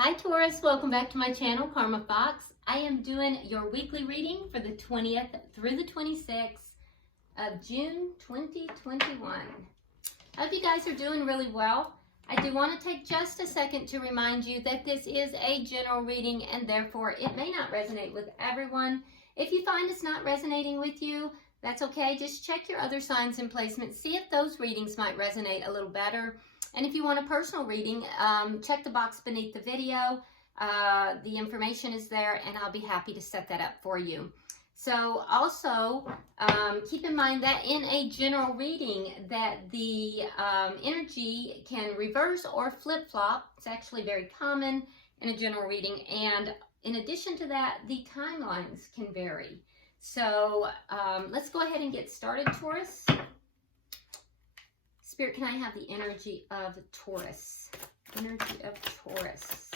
Hi Taurus, welcome back to my channel, Karma Fox. I am doing your weekly reading for the 20th through the 26th of June 2021. I hope you guys are doing really well. I do want to take just a second to remind you that this is a general reading and therefore it may not resonate with everyone. If you find it's not resonating with you, that's okay. Just check your other signs and placements. See if those readings might resonate a little better. And if you want a personal reading, check the box beneath the video. The information is there and I'll be happy to set that up for you. So also keep in mind that in a general reading that the energy can reverse or flip-flop. It's actually very common in a general reading. And in addition to that, the timelines can vary. So let's go ahead and get started, Taurus. Spirit, can I have the energy of Taurus? Energy of Taurus.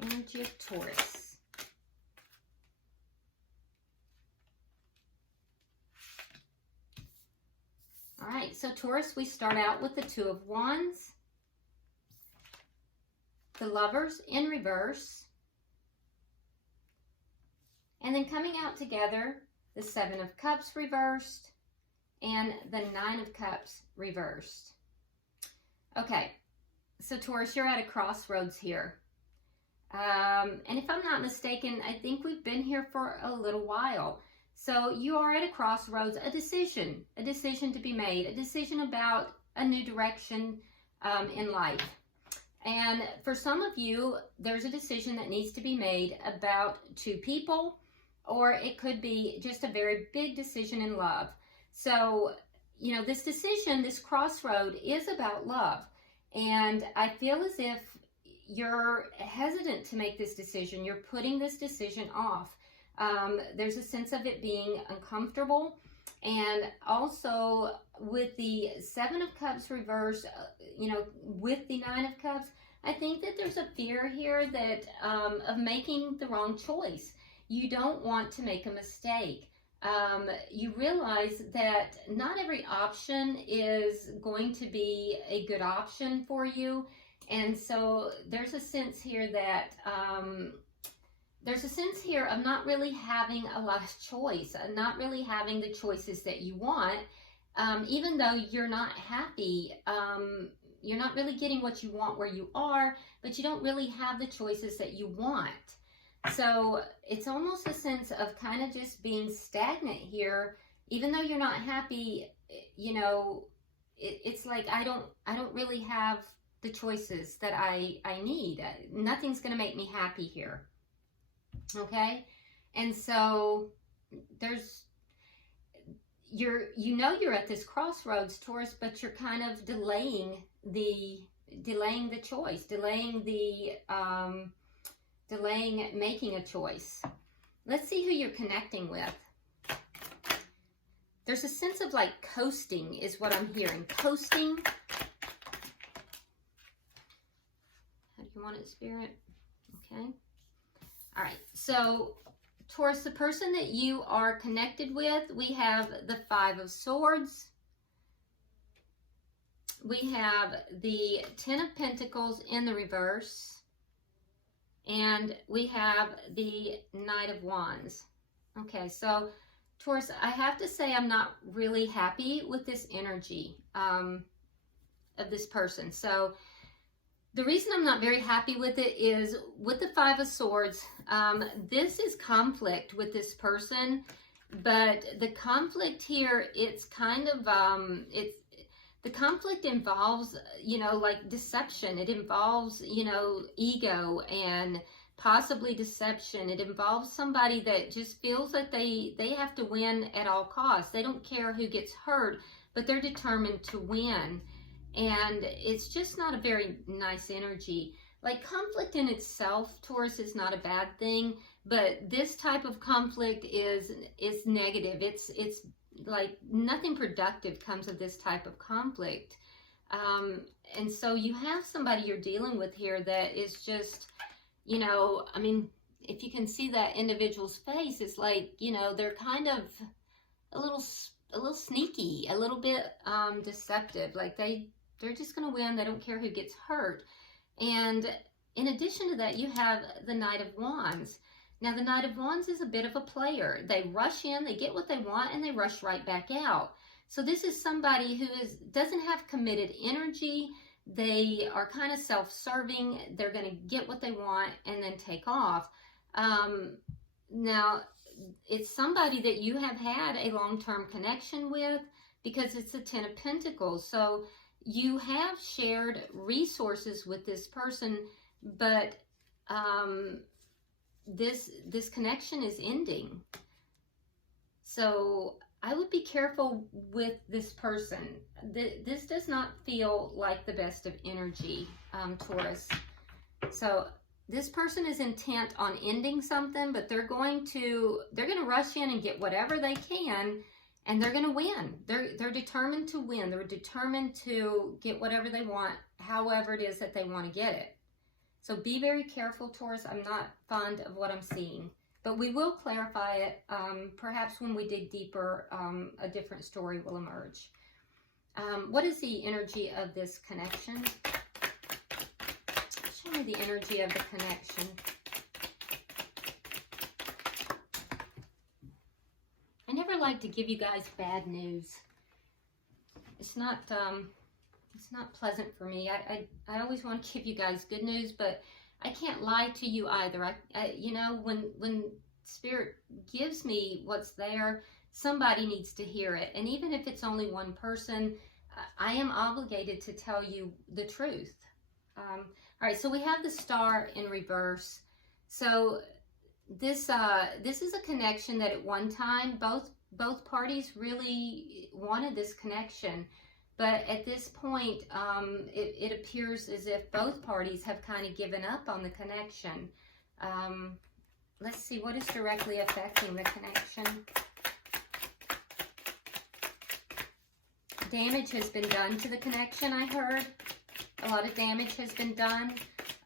Energy of Taurus. All right, so Taurus, we start out with the Two of Wands, the Lovers in reverse, and then coming out together, the Seven of Cups reversed and the Nine of Cups reversed. Okay, so Taurus, you're at a crossroads here. And if I'm not mistaken, I think we've been here for a little while. So you are at a crossroads, a decision to be made, a decision about a new direction in life. And for some of you, there's a decision that needs to be made about two people, or it could be just a very big decision in love. So, you know, this decision, this crossroad is about love. And I feel as if you're hesitant to make this decision. You're putting this decision off. There's a sense of it being uncomfortable. And also with the Seven of Cups reversed, you know, with the Nine of Cups, I think that there's a fear here that of making the wrong choice. You don't want to make a mistake. You realize that not every option is going to be a good option for you. And so there's a sense here that of not really having a lot of choice, not really having the choices that you want, even though you're not happy. You're not really getting what you want where you are, but you don't really have the choices that you want. So it's almost a sense of kind of just being stagnant here, even though you're not happy. You know, it's like I don't really have the choices that I need. Nothing's going to make me happy here. Okay, and so you're at this crossroads, Taurus, but you're kind of delaying the choice, delaying making a choice. Let's see who you're connecting with. There's a sense of like coasting is what I'm hearing. Coasting. How do you want it, Spirit? Okay. All right. So, Taurus, the person that you are connected with, we have the Five of Swords. We have the Ten of Pentacles in the reverse. And we have the Knight of Wands. Okay, so Taurus, I have to say I'm not really happy with this energy of this person. So the reason I'm not very happy with it is with the Five of Swords, this is conflict with this person, but the conflict here, it's kind of, the conflict involves, you know, like deception. It involves, you know, ego and possibly deception. It involves somebody that just feels that they have to win at all costs. They don't care who gets hurt, but they're determined to win. And it's just not a very nice energy. Like conflict in itself, Taurus, is not a bad thing, but this type of conflict is negative. It's like nothing productive comes of this type of conflict. And so you have somebody you're dealing with here that is just, you know, I mean, if you can see that individual's face, it's like, you know, they're kind of a little little sneaky, a little bit deceptive. Like they're just going to win. They don't care who gets hurt. And in addition to that, you have the Knight of Wands. Now, the Knight of Wands is a bit of a player. They rush in, they get what they want, and they rush right back out. So this is somebody who doesn't have committed energy. They are kind of self-serving. They're going to get what they want and then take off. Now, it's somebody that you have had a long-term connection with, because it's a Ten of Pentacles. So you have shared resources with this person, but this connection is ending. So I would be careful with this person. This does not feel like the best of energy, Taurus. So this person is intent on ending something, but they're going to rush in and get whatever they can, and they're going to win. They're determined to win. They're determined to get whatever they want, however it is that they want to get it. So be very careful, Taurus. I'm not fond of what I'm seeing, but we will clarify it. Perhaps when we dig deeper, a different story will emerge. What is the energy of this connection? Show me the energy of the connection. I never like to give you guys bad news. It's not pleasant for me. I always want to give you guys good news, but I can't lie to you either. You know, when Spirit gives me what's there, somebody needs to hear it. And even if it's only one person, I am obligated to tell you the truth. All right, so we have the Star in reverse. So this is a connection that at one time both parties really wanted this connection. But at this point, it appears as if both parties have kind of given up on the connection. Let's see, what is directly affecting the connection? Damage has been done to the connection, I heard. A lot of damage has been done.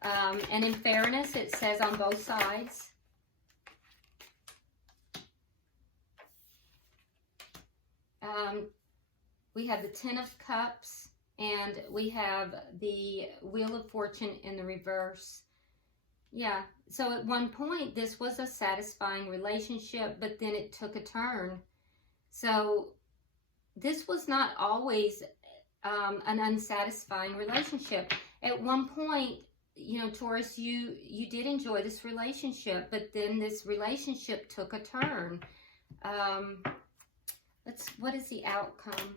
And in fairness, it says on both sides. We have the Ten of Cups, and we have the Wheel of Fortune in the reverse. Yeah, so at one point, this was a satisfying relationship, but then it took a turn. So this was not always an unsatisfying relationship. At one point, you know, Taurus, you did enjoy this relationship, but then this relationship took a turn. What is the outcome?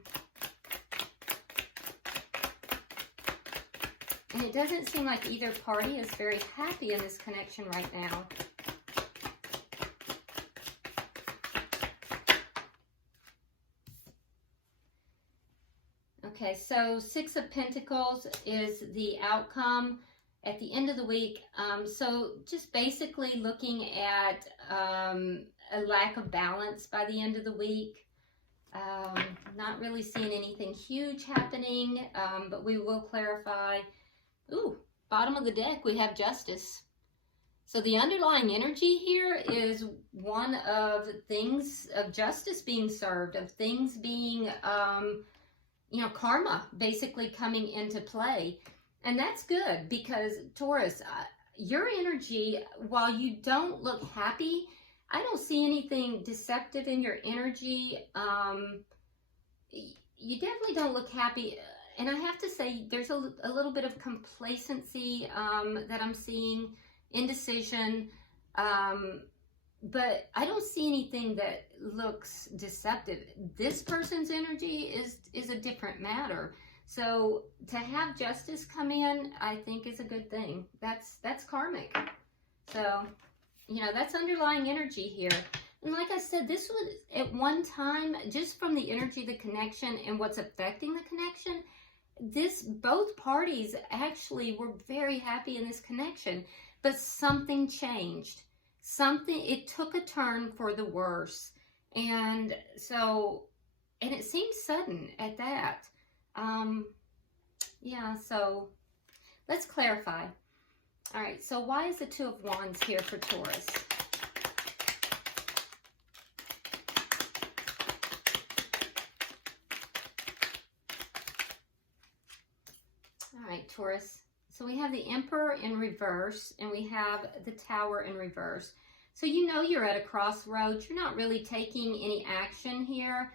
And it doesn't seem like either party is very happy in this connection right now. Okay, so Six of Pentacles is the outcome at the end of the week. So just basically looking at a lack of balance by the end of the week. Not really seeing anything huge happening, but we will clarify. Ooh, bottom of the deck, we have Justice. So the underlying energy here is one of things of justice being served, of things being, you know, karma basically coming into play. And that's good because, Taurus, your energy, while you don't look happy, I don't see anything deceptive in your energy. You definitely don't look happy. And I have to say, there's a little bit of complacency that I'm seeing, indecision. But I don't see anything that looks deceptive. This person's energy is a different matter. So to have Justice come in, I think is a good thing. That's karmic. So, you know, that's underlying energy here. And like I said, this was at one time, just from the energy of the connection and what's affecting the connection, both parties actually were very happy in this connection, but something changed. It took a turn for the worse. And so, and it seemed sudden at that. Yeah, so let's clarify. All right, so why is the Two of Wands here for Taurus? right, Taurus. So we have the Emperor in reverse, and we have the Tower in reverse. So you know you're at a crossroads. You're not really taking any action here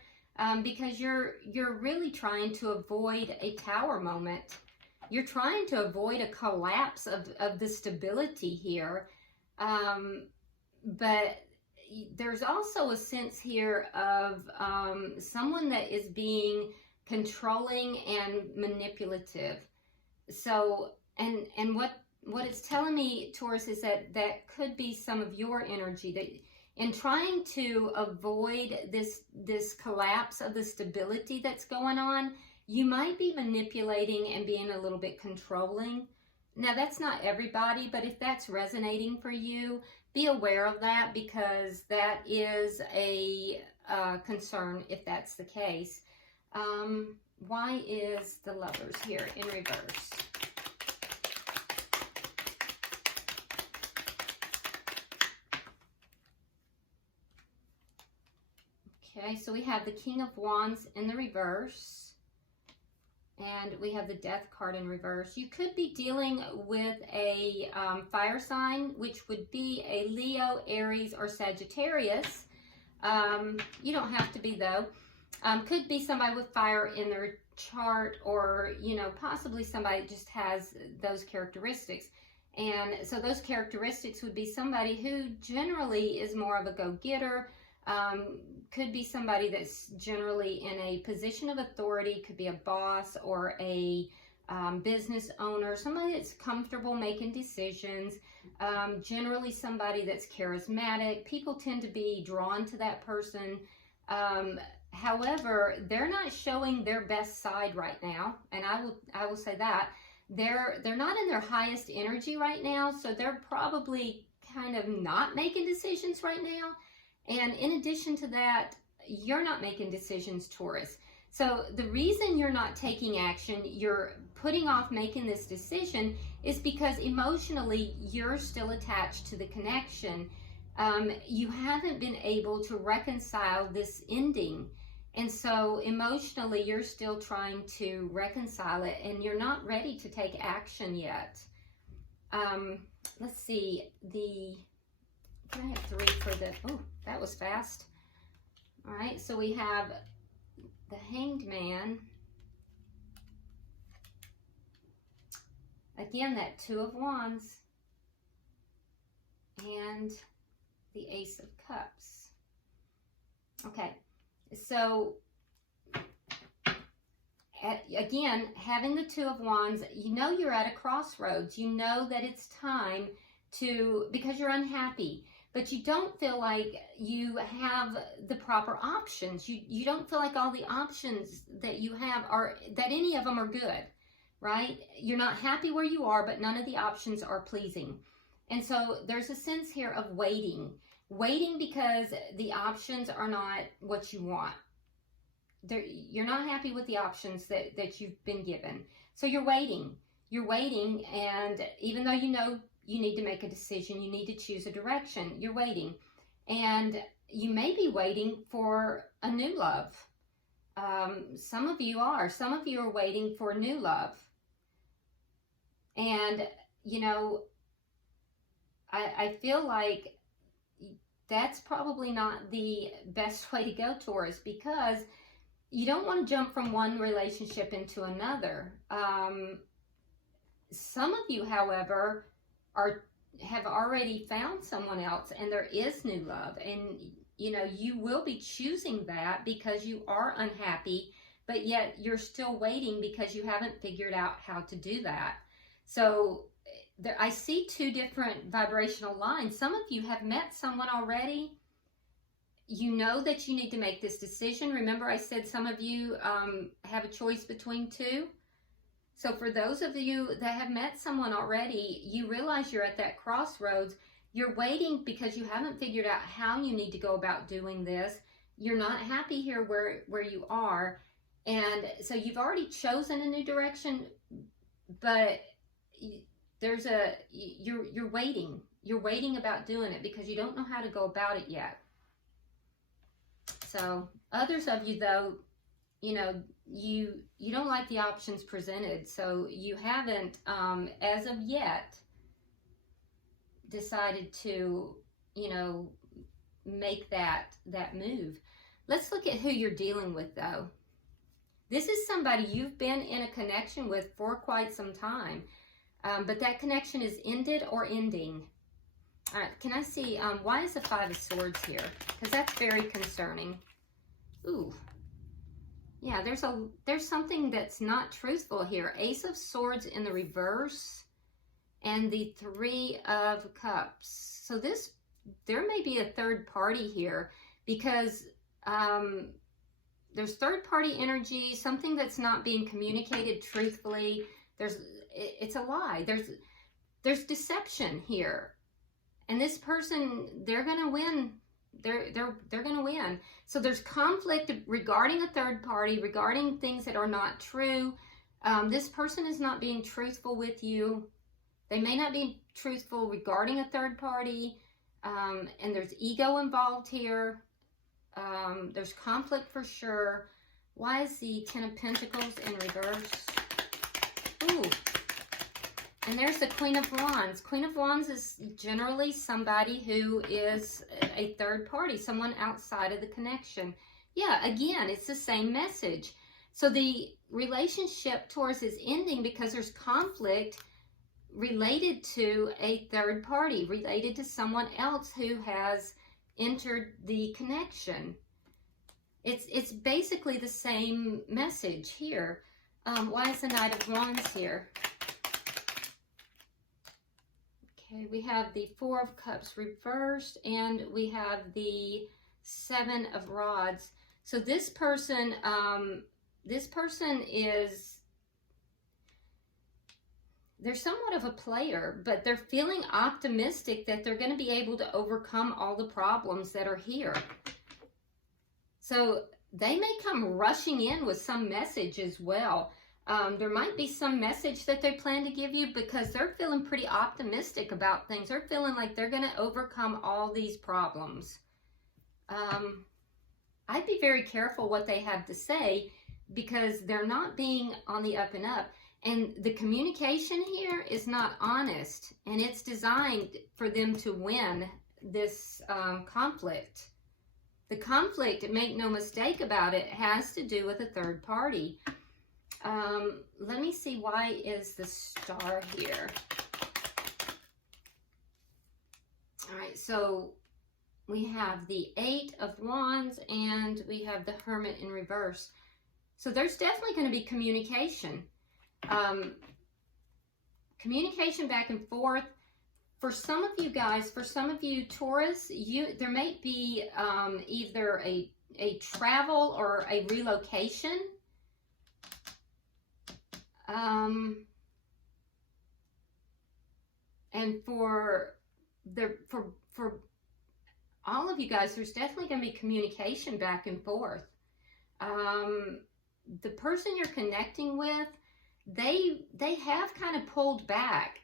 because you're really trying to avoid a Tower moment. You're trying to avoid a collapse of the stability here. But there's also a sense here of someone that is being controlling and manipulative. So, and what it's telling me, Taurus, is that could be some of your energy that in trying to avoid this collapse of the stability that's going on, you might be manipulating and being a little bit controlling. Now, that's not everybody, but if that's resonating for you, be aware of that, because that is a concern if that's the case. Why is the Lovers here in reverse? Okay, so we have the King of Wands in the reverse, and we have the Death card in reverse. You could be dealing with a fire sign, which would be a Leo, Aries, or Sagittarius. You don't have to be, though. Could be somebody with fire in their chart, or, you know, possibly somebody that just has those characteristics. And so those characteristics would be somebody who generally is more of a go-getter. Could be somebody that's generally in a position of authority, could be a boss or a business owner, somebody that's comfortable making decisions, generally somebody that's charismatic. People tend to be drawn to that person. However, they're not showing their best side right now, and I will say that. They're not in their highest energy right now, so they're probably kind of not making decisions right now. And in addition to that, you're not making decisions, Taurus. So the reason you're not taking action, you're putting off making this decision, is because emotionally you're still attached to the connection. You haven't been able to reconcile this ending. And so emotionally you're still trying to reconcile it, and you're not ready to take action yet. Let's see, can I have 3 for the, oh, that was fast. All right, so we have the Hanged Man. Again, that 2 of Wands. And the Ace of Cups. Okay, so again, having the 2 of Wands, you know you're at a crossroads. You know that it's time to, because you're unhappy, but you don't feel like you have the proper options. You don't feel like all the options that you have are, that any of them are good, right? You're not happy where you are, but none of the options are pleasing. And so there's a sense here of waiting because the options are not what you want. You're not happy with the options that you've been given. So you're waiting, and even though you know you need to make a decision, you need to choose a direction, you're waiting. And you may be waiting for a new love. Some of you are waiting for new love. And, you know, I feel like that's probably not the best way to go, Taurus, because you don't want to jump from one relationship into another. Some of you, however, have already found someone else, and there is new love, and you know you will be choosing that because you are unhappy, but yet you're still waiting because you haven't figured out how to do that. So I see 2 different vibrational lines. Some of you have met someone already. You know that you need to make this decision. Remember, I said some of you have a choice between 2. So for those of you that have met someone already, you realize you're at that crossroads. You're waiting because you haven't figured out how you need to go about doing this. You're not happy here where you are. And so you've already chosen a new direction, but you're waiting. You're waiting about doing it because you don't know how to go about it yet. So others of you, though, you know, you don't like the options presented, so you haven't, as of yet, decided to, you know, make that move. Let's look at who you're dealing with, though. This is somebody you've been in a connection with for quite some time, but that connection is ended or ending. All right, can I see, why is the Five of Swords here? Because that's very concerning. Ooh. Yeah, there's something that's not truthful here. Ace of Swords in the reverse and the Three of Cups. So there may be a third party here, because there's third party energy, something that's not being communicated truthfully. It's a lie. There's deception here. And this person, they're going to win. They're going to win. So there's conflict regarding a third party, regarding things that are not true. This person is not being truthful with you. They may not be truthful regarding a third party. And there's ego involved here. There's conflict for sure. Why is the Ten of Pentacles in reverse? Ooh. And there's the Queen of Wands. Queen of Wands is generally somebody who is a third party, someone outside of the connection. Yeah, again, it's the same message. So the relationship, Taurus, is ending because there's conflict related to a third party, related to someone else who has entered the connection. It's basically the same message here. Why is the Knight of Wands here? Okay, we have the Four of Cups reversed, and we have the Seven of Rods. So this person is, they're somewhat of a player, but they're feeling optimistic that they're going to be able to overcome all the problems that are here. So they may come rushing in with some message as well. There might be some message that they plan to give you, because they're feeling pretty optimistic about things. They're feeling like they're going to overcome all these problems. I'd be very careful what they have to say, because they're not being on the up and up. And the communication here is not honest, and it's designed for them to win this conflict. The conflict, make no mistake about it, has to do with a third party. Let me see, why is the Star here? All right, so we have the Eight of Wands, and we have the Hermit in reverse. So there's definitely going to be communication. Communication back and forth. For some of you guys, for some of you Taurus, there may be either a travel or a relocation. And for all of you guys, there's definitely going to be communication back and forth. The person you're connecting with, they have kind of pulled back.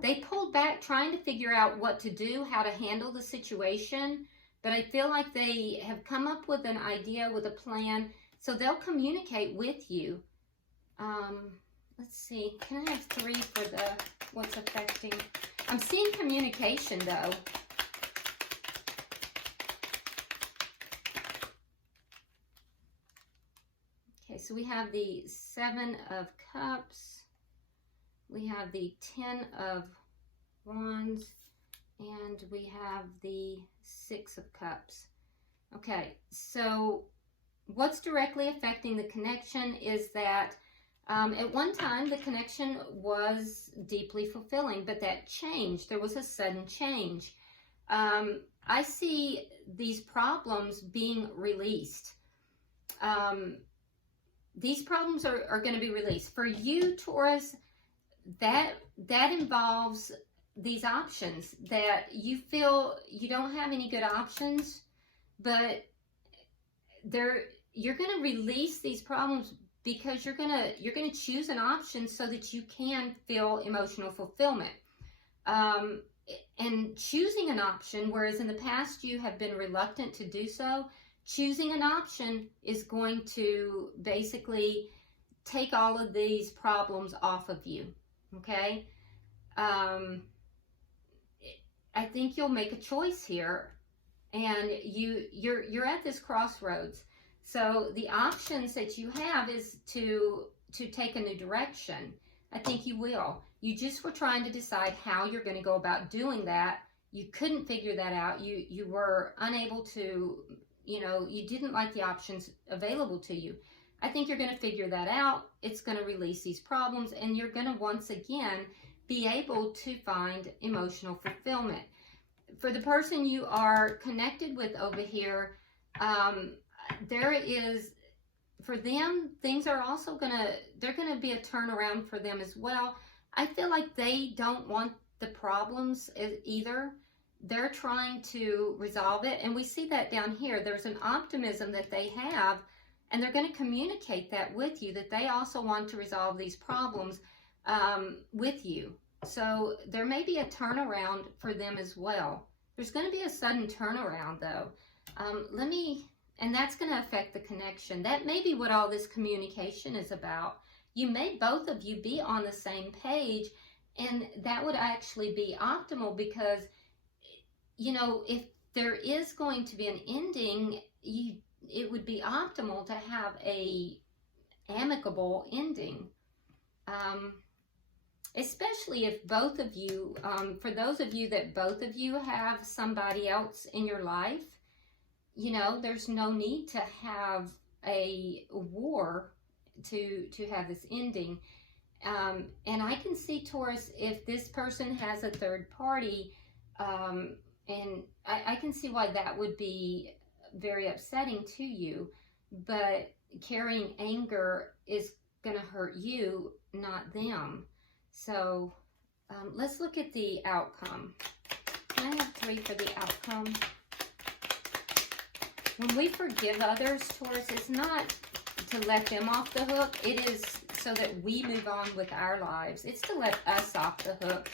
They pulled back trying to figure out what to do, how to handle the situation. But I feel like they have come up with an idea, with a plan. So they'll communicate with you. Let's see. Can I have 3 for the what's affecting? I'm seeing communication, though. Okay, so we have the Seven of Cups. We have the Ten of Wands. And we have the Six of Cups. Okay, so what's directly affecting the connection is that at one time the connection was deeply fulfilling, but that changed. There was a sudden change. I see these problems being released. These problems are going to be released. For you, Taurus, that involves these options that you feel you don't have any good options, but you're going to release these problems because you're going to choose an option so that you can feel emotional fulfillment. And choosing an option, whereas in the past you have been reluctant to do so, choosing an option is going to basically take all of these problems off of you, okay? I think you'll make a choice here, and you're at this crossroads. So the options that you have is to take a new direction. I think you will. You just were trying to decide how you're going to go about doing that. You couldn't figure that out. You were unable to, you didn't like the options available to you. I think you're going to figure that out. It's going to release these problems, and you're going to once again be able to find emotional fulfillment. For the person you are connected with over here, there is, for them, things are also they're going to be a turnaround for them as well. I feel like they don't want the problems either. They're trying to resolve it. And we see that down here. There's an optimism that they have, and they're going to communicate that with you, that they also want to resolve these problems with you. So there may be a turnaround for them as well. There's going to be a sudden turnaround though. And that's going to affect the connection. That may be what all this communication is about. You may, both of you, be on the same page, and that would actually be optimal because, if there is going to be an ending, it would be optimal to have a amicable ending. Especially if both of you, for those of you that both of you have somebody else in your life, there's no need to have a war to have this ending. And I can see, Taurus, if this person has a third party, and I can see why that would be very upsetting to you, but carrying anger is going to hurt you, not them. So let's look at the outcome. Can I have 3 for the outcome? When we forgive others, Taurus, it's not to let them off the hook. It is so that we move on with our lives. It's to let us off the hook.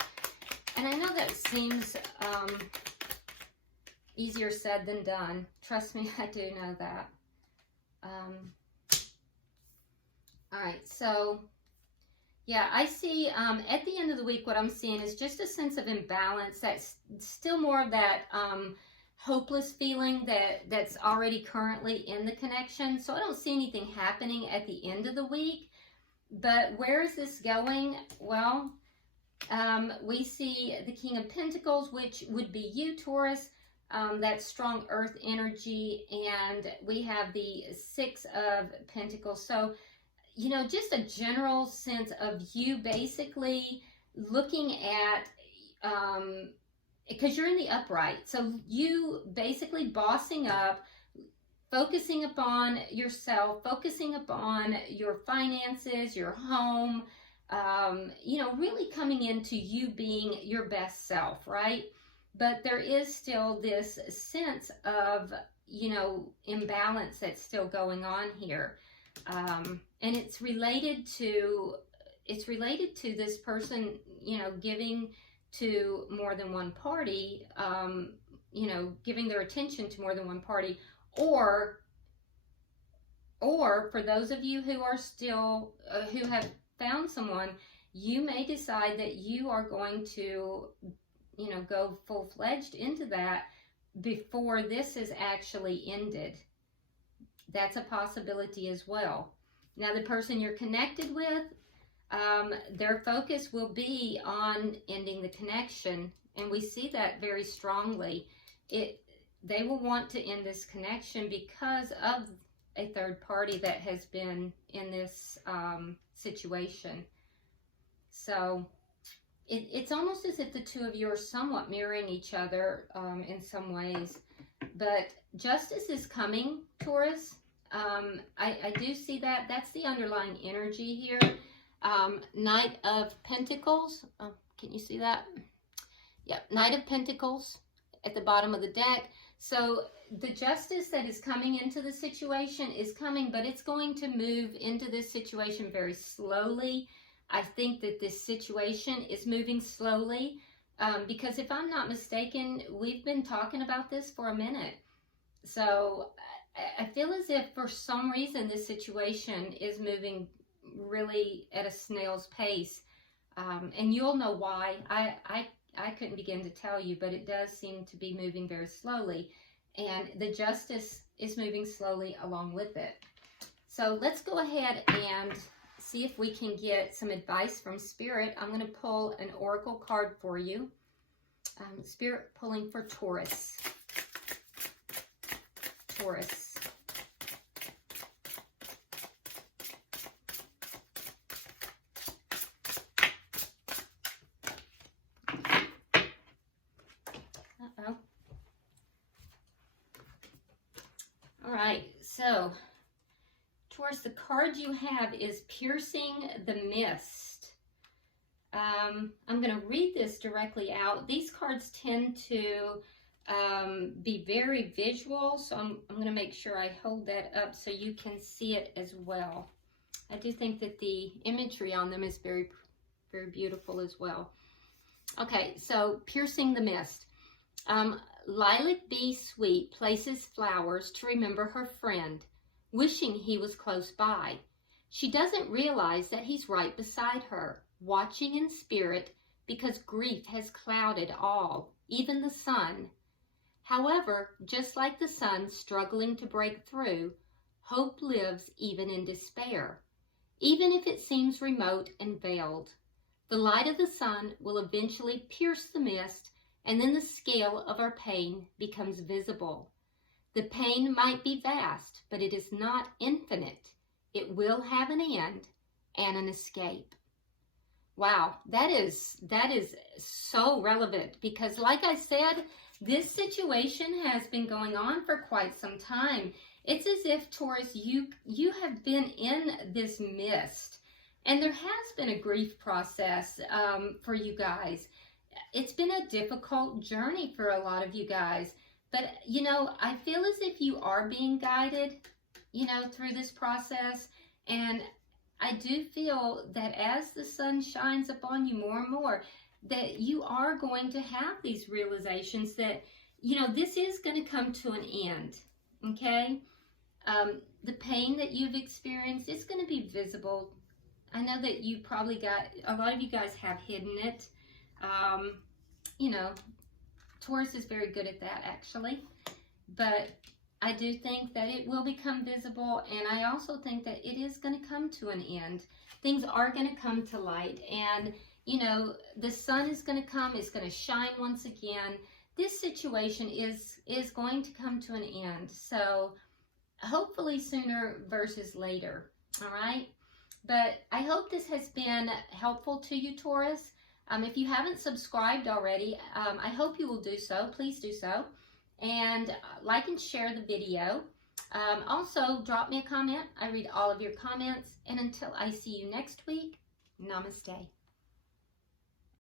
And I know that seems easier said than done. Trust me, I do know that. All right, so yeah, I see at the end of the week, what I'm seeing is just a sense of imbalance. That's still more of that hopeless feeling that's already currently in the connection. So I don't see anything happening at the end of the week. But where is this going? Well, we see the King of Pentacles, which would be you, Taurus. That strong earth energy. And we have the 6 of Pentacles. So just a general sense of you basically looking at, because you're in the upright. So you basically bossing up, focusing upon yourself, focusing upon your finances, your home, really coming into you being your best self, right? But there is still this sense of, imbalance that's still going on here. And it's related to this person, giving to more than one party, giving their attention to more than one party, or for those of you who are still, who have found someone, you may decide that you are going to, go full-fledged into that before this is actually ended. That's a possibility as well. Now, the person you're connected with, their focus will be on ending the connection, and we see that very strongly. They will want to end this connection because of a third party that has been in this situation. So it's almost as if the two of you are somewhat mirroring each other in some ways. But justice is coming, Taurus. I do see that. That's the underlying energy here. Knight of Pentacles. Can you see that? Yep, Knight of Pentacles at the bottom of the deck. So the justice that is coming into the situation is coming, but it's going to move into this situation very slowly. I think that this situation is moving slowly because if I'm not mistaken, we've been talking about this for a minute. So I feel as if for some reason this situation is moving really at a snail's pace. And you'll know why. I couldn't begin to tell you, but it does seem to be moving very slowly. And the justice is moving slowly along with it. So let's go ahead and see if we can get some advice from Spirit. I'm going to pull an oracle card for you. Spirit pulling for Taurus. Taurus. Uh-oh. All right, so Taurus, the card you have is Piercing the Mist. I'm going to read this directly out. These cards tend to be very visual, so I'm going to make sure I hold that up so you can see it as well. I do think that the imagery on them is very, very beautiful as well. Okay, so Piercing the Mist. Lilac Bee Sweet places flowers to remember her friend, wishing he was close by. She doesn't realize that he's right beside her, watching in spirit, because grief has clouded all, even the sun. However, just like the sun struggling to break through, hope lives even in despair, even if it seems remote and veiled. The light of the sun will eventually pierce the mist, and then the scale of our pain becomes visible. The pain might be vast, but it is not infinite. It will have an end and an escape. Wow, that is so relevant, because like I said, this situation has been going on for quite some time. It's as if, Taurus, you have been in this mist, and there has been a grief process for you guys. It's been a difficult journey for a lot of you guys, but you know, I feel as if you are being guided, you know, through this process. And I do feel that as the sun shines upon you more and more, that you are going to have these realizations that, you know, this is going to come to an end, okay? The pain that you've experienced is going to be visible. I know that you probably a lot of you guys have hidden it. You know, Taurus is very good at that, actually. But I do think that it will become visible, and I also think that it is going to come to an end. Things are going to come to light, and, you know, the sun is going to come, it's going to shine once again. This situation is going to come to an end, so hopefully sooner versus later, all right? But I hope this has been helpful to you, Taurus. If you haven't subscribed already, I hope you will do so. Please do so. And like and share the video. Also, drop me a comment. I read all of your comments. And until I see you next week, namaste.